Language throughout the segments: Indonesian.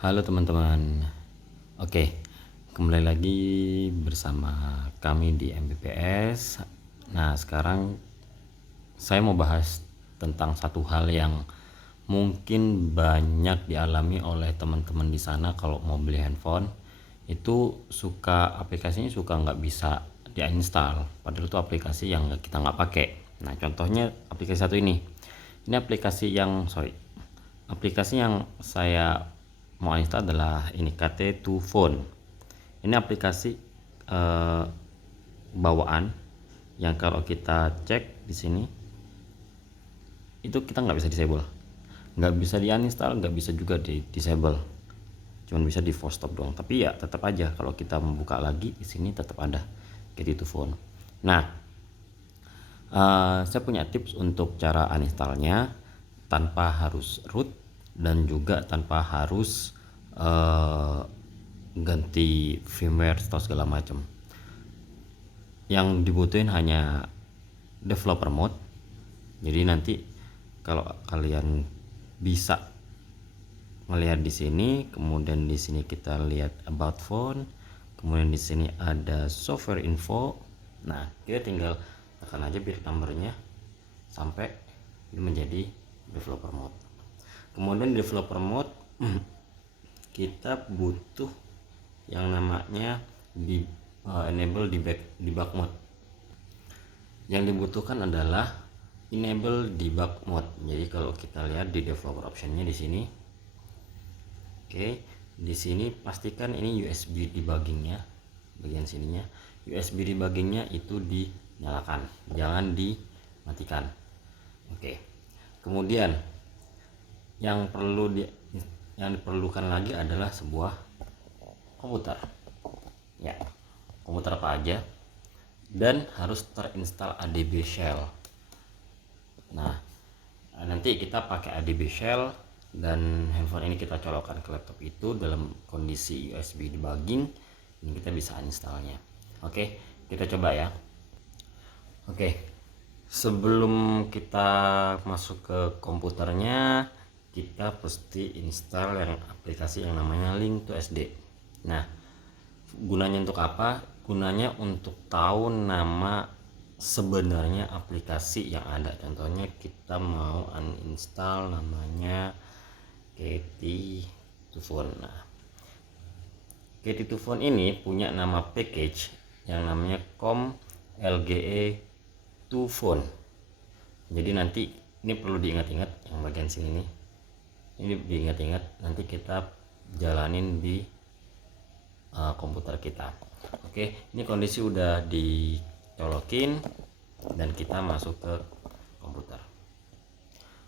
Halo teman-teman. Oke, kembali lagi bersama kami di MBPS. Nah, sekarang saya mau bahas tentang satu hal yang mungkin banyak dialami oleh teman-teman di sana kalau mau beli handphone. Itu aplikasinya suka nggak bisa di-install. Padahal itu aplikasi yang kita nggak pakai. Nah, contohnya aplikasi satu ini. Ini aplikasi yang saya mau install adalah ini KT2 Phone. Ini aplikasi bawaan yang kalau kita cek di sini itu kita nggak bisa disable, nggak bisa di uninstall, nggak bisa juga di disable, cuman bisa di force stop doang. Tapi ya tetap aja kalau kita membuka lagi di sini tetap ada KT2 Phone. Nah, saya punya tips untuk cara uninstallnya tanpa harus root dan juga tanpa harus ganti firmware atau segala macam. Yang dibutuhin hanya developer mode. Jadi nanti kalau kalian bisa melihat di sini, kemudian di sini kita lihat about phone, kemudian di sini ada software info. Nah, kita tinggal tekan aja bit numbernya sampai ini menjadi developer mode. Kemudian developer mode kita butuh yang namanya enable debug mode. Yang dibutuhkan adalah enable debug mode. Jadi kalau kita lihat di developer optionnya di sini, oke, di sini pastikan ini USB debuggingnya, bagian sininya USB debuggingnya itu dinyalakan, jangan dimatikan. Oke, kemudian yang diperlukan lagi adalah sebuah komputer. Ya, komputer apa aja, dan harus terinstall ADB shell. Nah, nanti kita pakai ADB shell dan handphone ini kita colokkan ke laptop itu dalam kondisi USB debugging, ini kita bisa installnya. Oke, kita coba ya. Oke, sebelum kita masuk ke komputernya, kita pasti install aplikasi yang namanya Link2SD. Nah, gunanya untuk apa? Gunanya untuk tahu nama sebenarnya aplikasi yang ada. Contohnya kita mau uninstall namanya KT2 Phone. Nah, KT2 Phone ini punya nama package yang namanya COM LGE 2 Phone. Jadi nanti ini perlu diingat-ingat yang bagian sini nih. Ini diingat-ingat, nanti kita jalanin di komputer kita. Oke, ini kondisi udah dicolokin dan kita masuk ke komputer.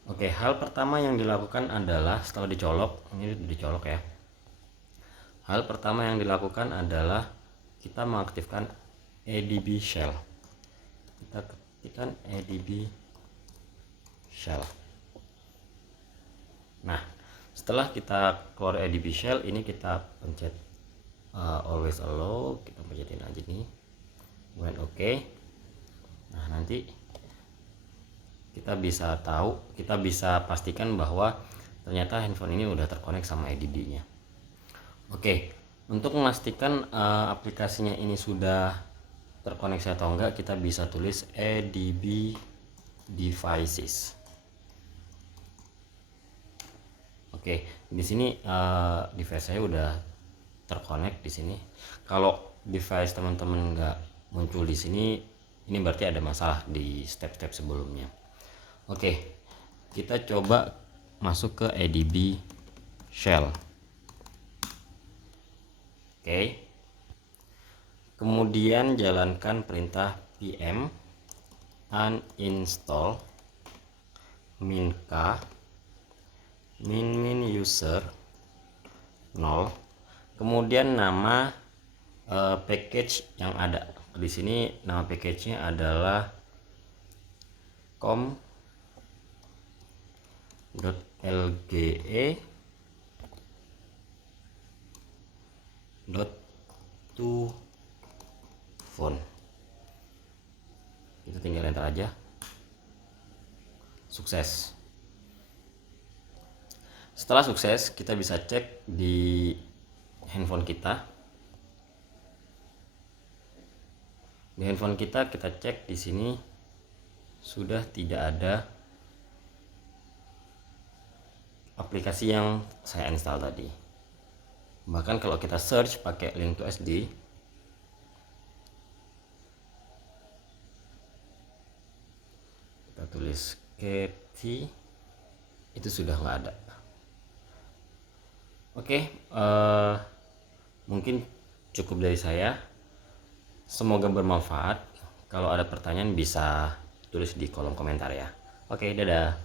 Oke, hal pertama yang dilakukan adalah setelah dicolok, ini dicolok ya. Hal pertama yang dilakukan adalah kita mengaktifkan ADB shell. Kita ketikkan ADB shell. Nah, setelah kita keluar ADB shell, ini kita pencet always allow, kita pencetin aja nih, when okay. Nah, nanti kita bisa pastikan bahwa ternyata handphone ini udah terkonek sama ADB nya. Oke, untuk memastikan aplikasinya ini sudah terkoneksi atau enggak, kita bisa tulis ADB devices. Oke, di sini device saya udah terkonek di sini. Kalau device teman-teman nggak muncul di sini, ini berarti ada masalah di step-step sebelumnya. Oke, kita coba masuk ke ADB shell. Oke, kemudian jalankan perintah pm uninstall mink min user 0. Kemudian nama package yang ada di sini, nama package-nya adalah com.lge.2phone. Kita tinggal enter aja. Sukses. Setelah sukses, kita bisa cek di handphone kita. Di handphone kita cek di sini sudah tidak ada aplikasi yang saya install tadi. Bahkan kalau kita search pakai link to SD, kita tulis Keti, itu sudah nggak ada. Oke, mungkin cukup dari saya. Semoga bermanfaat. Kalau ada pertanyaan bisa tulis di kolom komentar ya. Oke, dadah.